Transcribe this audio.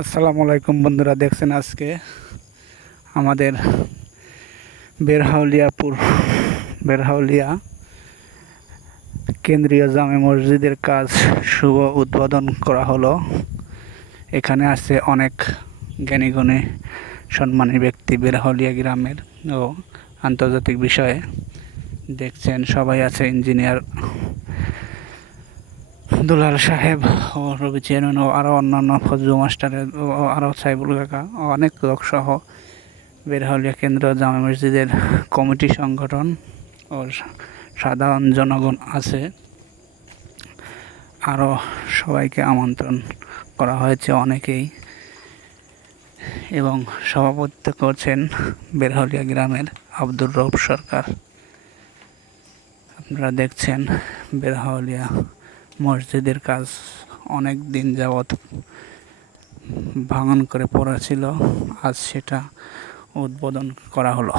আসসালামু আলাইকুম বন্ধুরা, দেখছেন আজকে আমাদের বেরহাউলিয়া কেন্দ্রীয় জামে মসজিদের কাজ শুভ উদ্বোধন করা হলো। এখানে আছে অনেক জ্ঞানীগুণী সম্মানী ব্যক্তি বেরহাউলিয়া গ্রামের ও আন্তর্জাতিক বিষয়ে। দেখছেন সবাই আছে, ইঞ্জিনিয়ার দুলাল সাহেব ও রবি চেয়ারম্যান ও আরও অন্যান্য ফজলু মাস্টারের ও আরও সাইবুল কাকা ও অনেক লোক সহ বেরহাউলিয়া কেন্দ্র জামে মসজিদের কমিটি সংগঠন ও সাধারণ জনগণ আছে। আরও সবাইকে আমন্ত্রণ করা হয়েছে অনেকেই, এবং সভাপতিত্ব করছেন বেরহাউলিয়া গ্রামের আব্দুর রউফ সরকার। আপনারা দেখছেন বেরহাউলিয়া মসজিদের কাজ অনেক দিন যাবৎ ভাঙন করে পড়া ছিল, আজ সেটা উদ্বোধন করা হলো।